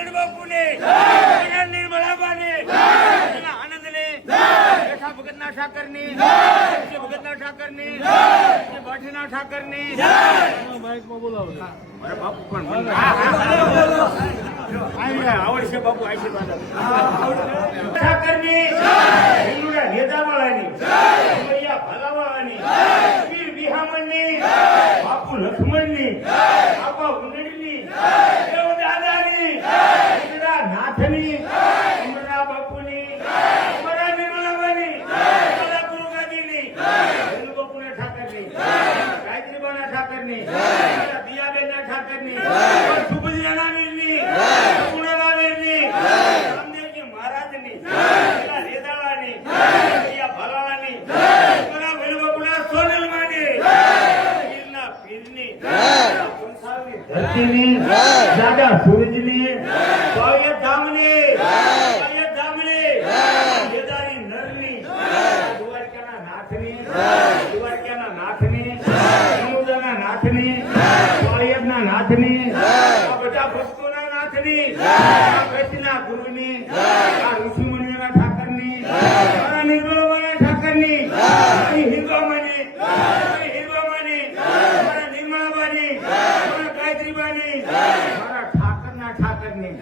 ગણ બાપુને નિર્મળાબાને આનંદને બેઠા ભગતના ઠાકરની ભગતના ઠાકરની બાઠીના ઠાકરની મારા બાપુ પણ આવડશે બાપુ આશીર્વાદ ઠાકરની નેતાવાળાની ભલાવાળાની વીર વિહામણની બાપુ લક્ષ્મણની બાપા ઉંદડીની દેવ દાદાની નાથની અમરા બાપુની અમરા નિર્મલાબાની અમરા ગુરુગાદીની બાપુના ઠાકરની ગાયત્રીબાના ઠાકરની દિયાબેનના ઠાકરની સુભદ્રાના વીરની પૂર્ણના વીરની રામદેવજી મહારાજની રેદાળાની ભલાળાની અમરા ભૈરવબાપુના સોનલમાની પીરના પીરની ધરતીની દાદા સૂરજની પાળિયા ધામની વેદારી નરની દ્વારકાના નાથની સમુદ્રના નાથની પાળિયાના નાથની આ બધા ભક્તોના નાથની આ કચ્છના ગુરુની આ ઋષિમુનિઓના ઠાકરની મારા નિર્મળવાના ઠાકરની હિરવામાની મારા નિર્મળાબાની મારા ગાયત્રીબાની મારા ઠાકરના ઠાકરની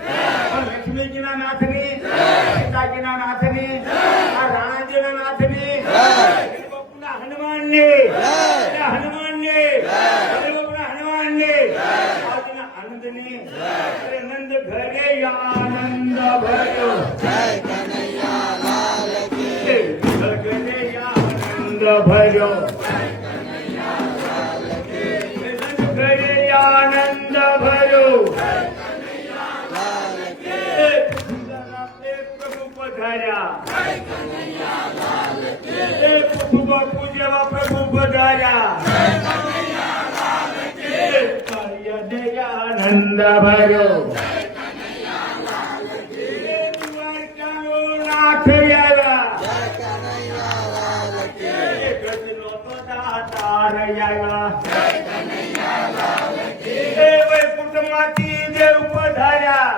લક્ષ્મીજીના નાથની સીતાજીના નાથની આ રાણાજીના નાથની બાપુના હનુમાનની બાપુના હનુમાનની આજના આનંદની અરે નંદ ઘરે આનંદ ભર્યો જય કનૈયા લાલ કી ઘરે આનંદ ભર્યો આનંદ ભર્યો પ્રભુ પધાર્યા બાપુ જેવા પ્રભુ પધાર્યા આનંદ ભર્યો દ્વારકાનો નાથ આવ્યા ગજનો તો દાતાર આવ્યા વૈકુંઠમાંથી દેવ પધાર્યા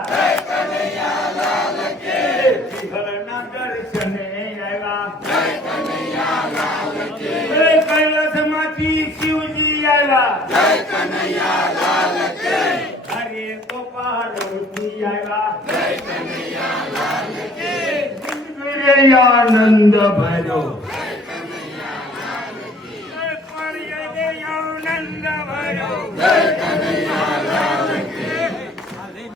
વિહળના દર્શને આવ્યા કૈલાસમાંથી શિવજી આવ્યા હરે તો પાર્વતી આવ્યા આનંદ ભર્યો